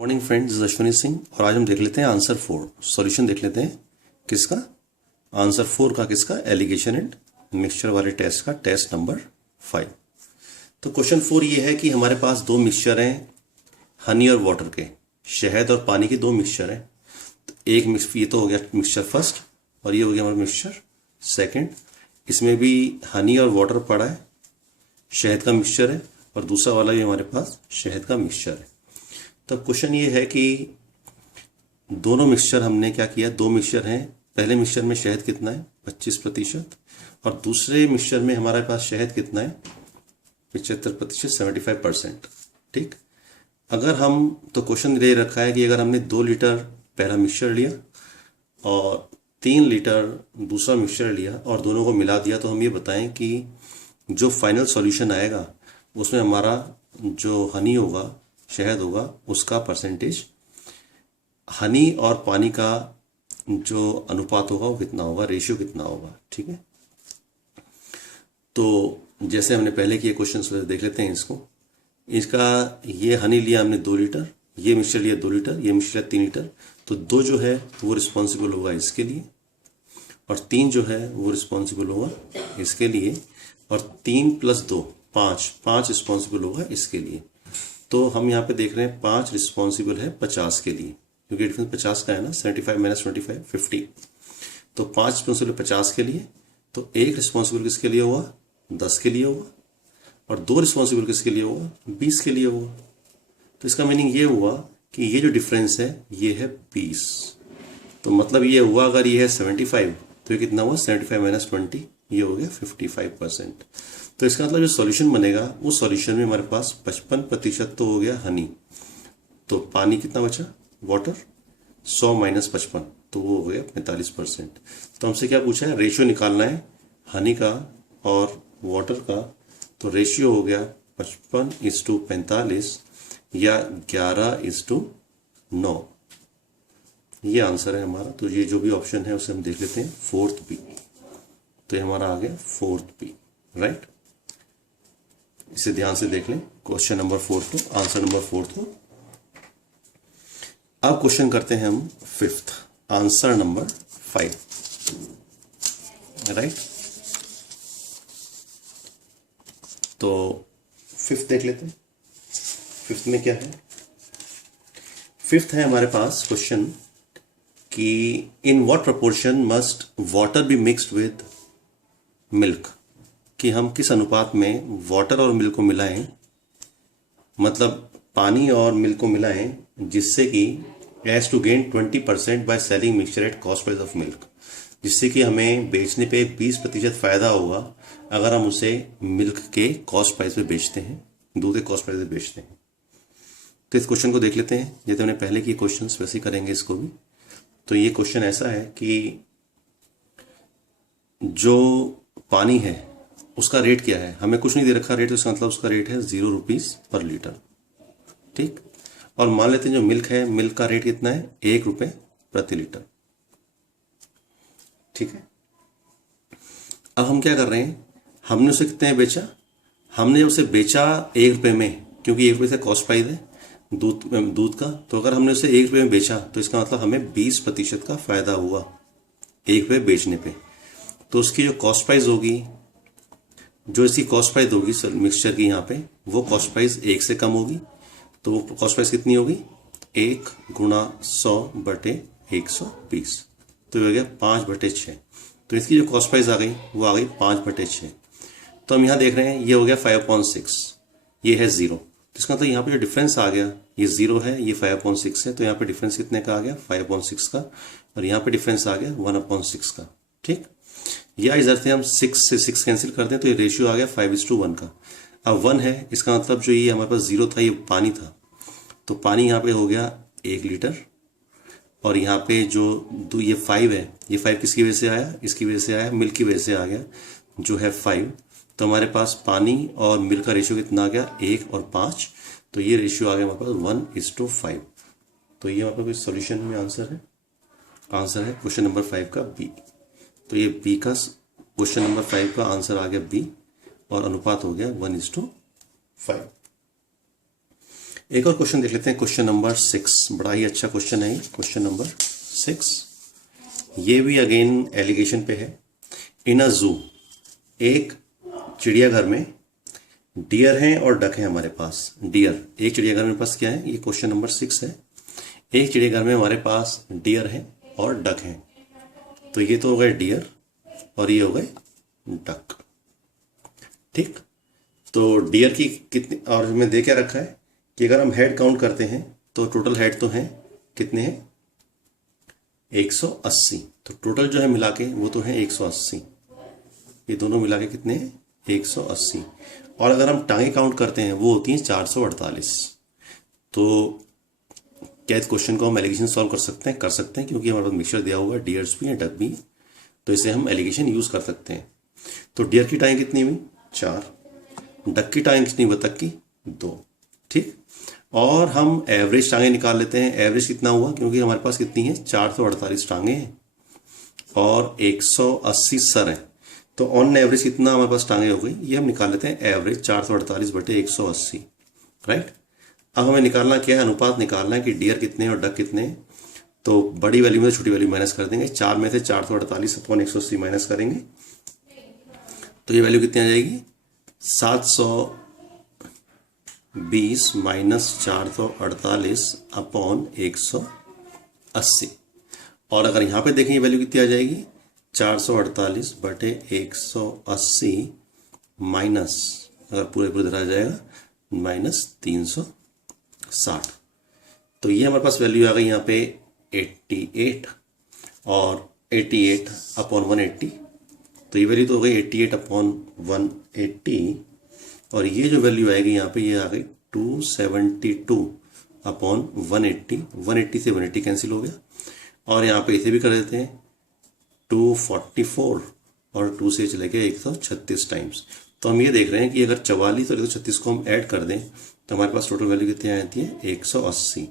Morning friends, Ashwini Singh. और आज हम देख लेते हैं आंसर 4, सॉल्यूशन देख लेते हैं किसका, आंसर 4 का किसका, एलिगेशन एंड मिक्सचर वाले टेस्ट का, टेस्ट नंबर 5। तो क्वेश्चन 4 ये है कि हमारे पास दो मिक्सचर हैं हनी और वाटर के, शहद और पानी के दो मिक्सचर हैं। तो एक ये तो हो गया मिक्सचर फर्स्ट और ये हो गया हमारा मिक्सचर सेकंड। इसमें भी हनी और वाटर पड़ा है, शहद का मिक्सचर है, और दूसरा वाला भी हमारे पास शहद का मिक्सचर है। तो क्वेश्चन ये है कि दोनों मिक्सचर हमने क्या किया, दो मिक्सचर हैं, पहले मिक्सचर में शहद कितना है 25% और दूसरे मिक्सचर में हमारे पास शहद कितना है 75%, 75%। ठीक, अगर हम तो क्वेश्चन दे रखा है कि अगर हमने 2 लीटर पहला मिक्सचर लिया और 3 लीटर दूसरा मिक्सचर लिया और दोनों को मिला दिया, तो हम ये बताएं कि जो फाइनल सॉल्यूशन आएगा उसमें हमारा जो हनी होगा, शहद होगा, उसका परसेंटेज, हनी और पानी का जो अनुपात होगा वो कितना होगा, रेशियो कितना होगा। ठीक है, तो जैसे हमने पहले किए क्वेश्चन देख लेते हैं इसको। इसका ये हनी लिया हमने 2 लीटर, ये मिक्सचर लिया 2 लीटर, ये मिक्सचर लिया 3 लीटर। तो 2 जो है वो रिस्पॉन्सिबल होगा इसके लिए और 3 जो है वो रिस्पॉन्सिबल होगा इसके लिए, और 3 + 2 5 रिस्पॉन्सिबल होगा इसके लिए। तो हम यहाँ पे देख रहे हैं 5 रिस्पॉन्सिबल है 50 के लिए, क्योंकि डिफरेंस 50 का है ना, 75 - 25 50। तो 5 रिस्पॉन्सिबल 50 के लिए, तो 1 रिस्पॉन्सिबल किसके लिए होगा, 10 के लिए होगा, और 2 रिस्पॉन्सिबल किसके लिए होगा, 20 के लिए होगा। तो इसका मीनिंग ये हुआ कि ये जो डिफरेंस है ये है 20। तो मतलब ये हुआ अगर ये है 75 तो ये कितना हुआ, 75 - 20, ये हो गया 55%। तो इसका मतलब जो सॉल्यूशन बनेगा उस सॉल्यूशन में हमारे पास 55% तो हो गया हनी, तो पानी कितना बचा, वाटर, 100 - 55 तो वो हो गया 45%। तो हमसे क्या पूछा है, रेशियो निकालना है हनी का और वाटर का। तो रेशियो हो गया 55:45 या 11:9। ये आंसर है हमारा। तो ये जो भी ऑप्शन है उसे हम देख लेते हैं, 4th बी। तो ये हमारा आ गया 4th बी, राइट। इसे ध्यान से देख लें, क्वेश्चन नंबर 4 को, आंसर नंबर 4 को। अब क्वेश्चन करते हैं हम 5th, आंसर नंबर 5, राइट। तो 5th देख लेते हैं। 5th में क्या है, 5th है हमारे पास क्वेश्चन कि in what proportion must water be mixed with milk, कि हम किस अनुपात में वाटर और मिल्क को मिलाएं, मतलब पानी और मिल्क को मिलाएं, जिससे कि as to gain 20% by selling mixture at cost price of milk, जिससे कि हमें बेचने पे 20% फायदा होगा अगर हम उसे मिल्क के कॉस्ट प्राइस पे बेचते हैं, दूध के कॉस्ट प्राइस पे बेचते हैं। तो इस क्वेश्चन को देख लेते हैं, जैसे हमने पहले किए क्वेश्चन वैसे ही करेंगे इसको भी। तो ये क्वेश्चन ऐसा है कि जो पानी है उसका रेट क्या है, हमें कुछ नहीं दे रखा रेट, तो इसका मतलब उसका रेट है 0 रुपीज़ पर लीटर। ठीक, और मान लेते हैं जो मिल्क है, मिल्क का रेट कितना है, 1 रुपये प्रति लीटर। ठीक है, अब हम क्या कर रहे हैं, हमने उसे कितने में बेचा, हमने उसे बेचा 1 रुपये में, क्योंकि 1 रुपये से कॉस्ट प्राइस है दूध का। तो अगर हमने उसे 1 रुपये में बेचा तो इसका मतलब हमें 20% का फायदा हुआ 1 रुपये बेचने पे। तो उसकी जो कॉस्ट प्राइस होगी, जो इसकी कॉस्ट प्राइस होगी मिक्सचर की यहाँ पे, वो कॉस्ट प्राइस 1 से कम होगी। तो वो कॉस्ट प्राइस कितनी होगी, 1 × 100/120, तो ये हो गया 5/6। तो इसकी जो कॉस्ट प्राइस आ गई वो आ गई 5/6। तो हम यहाँ देख रहे हैं ये हो गया 5/6, ये है 0। तो इसका मतलब यहाँ पे जो डिफरेंस आ गया, ये 0 है, ये 5/6 है, तो यहाँ पे डिफरेंस कितने का आ गया, 5/6 का, और यहाँ पे डिफरेंस आ गया 1/6 का। ठीक, या इधर से हम 6 से 6 कैंसिल कर दें तो ये रेशियो आ गया 5:1 का। अब 1 है, इसका मतलब जो ये हमारे पास 0 था ये पानी था, तो पानी यहाँ पे हो गया 1 लीटर, और यहाँ पे जो ये 5 है, ये 5 किसकी वजह से आया, इसकी वजह से आया, मिल्क की वजह से आ गया, जो है 5। तो हमारे पास पानी और मिल्क का रेशियो कितना आ गया, 1 और 5, तो ये रेशियो आ गया हमारे पास 1:5। तो ये हमारे पास सोल्यूशन में आंसर है क्वेश्चन नंबर 5 का बी। तो ये बी का क्वेश्चन नंबर 5 का आंसर आ गया बी, और अनुपात हो गया 1:5। एक और क्वेश्चन देख लेते हैं, क्वेश्चन नंबर 6। बड़ा ही अच्छा क्वेश्चन है, क्वेश्चन नंबर 6। ये भी अगेन एलिगेशन पे है। इन अ जू, एक चिड़ियाघर में डियर हैं और डक हैं हमारे पास। डियर, एक चिड़ियाघर में पास क्या है, ये क्वेश्चन नंबर 6 है। एक चिड़ियाघर में हमारे पास डियर हैं और डक हैं। तो ये तो हो गए डियर और ये हो गए डक। ठीक, तो डियर की कितनी, और हमें दे क्या रखा है कि अगर हम हेड काउंट करते हैं तो टोटल हेड तो हैं कितने हैं, 180। तो टोटल जो है मिला के वो तो है 180। ये दोनों मिला के कितने हैं, 180। और अगर हम टांगे काउंट करते हैं वो होती हैं 448। तो क्या इस क्वेश्चन को हम एलिगेशन सॉल्व कर सकते हैं, क्योंकि हमारे पास मिक्सचर दिया हुआ है, डियर्स भी हैं डक भी, तो इसे हम एलिगेशन यूज कर सकते हैं। तो डियर की टांगे कितनी हुई, 4। डक की टांगे कितनी हुई, बतख की 2। ठीक, और हम एवरेज टांगे निकाल लेते हैं। एवरेज कितना हुआ, क्योंकि हमारे पास कितनी है, 448 टांगे हैं और 180 सर हैं। तो ऑन एवरेज कितना हमारे पास टांगे हो गई, ये हम निकाल लेते हैं एवरेज 448 बटे 180। राइट, अब हमें निकालना क्या है, अनुपात निकालना है कि डियर कितने हैं और डक कितने हैं। तो बड़ी वैल्यू में छोटी वैल्यू माइनस कर देंगे। 4 में से 448 अपॉन 180 माइनस करेंगे तो ये वैल्यू कितनी आ जाएगी, 720 माइनस 448 अपॉन 180। और अगर यहाँ पे देखें ये वैल्यू कितनी आ जाएगी, 448 बटे 180 माइनस, अगर पूरे पूरे आ जाएगा माइनस 360। तो ये हमारे पास वैल्यू आ गई यहाँ पे 88 और 88 अपॉन 180। तो ये वैल्यू तो हो गई 88 अपॉन 180 और ये जो वैल्यू आएगी यहाँ पे ये आ गई 272 अपॉन 180। 180 से 180 कैंसिल हो गया और यहाँ पे इसे भी कर देते हैं 244 और 2 से चले गए 136 टाइम्स। तो हम ये देख रहे हैं कि अगर 44 और 136 को हम ऐड कर दें तो हमारे पास टोटल वैल्यू कितनी आती है, 180।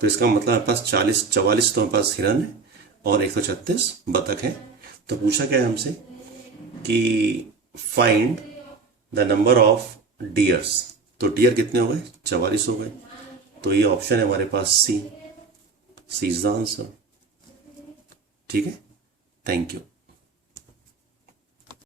तो इसका मतलब हमारे पास 44 तो हमारे पास हिरन है और 136 बतख है। तो पूछा क्या है हमसे कि find the number of dears. तो डियर कितने हो गए, 44 हो गए। तो ये ऑप्शन है हमारे पास सी इज द आंसर। ठीक है, थैंक यू।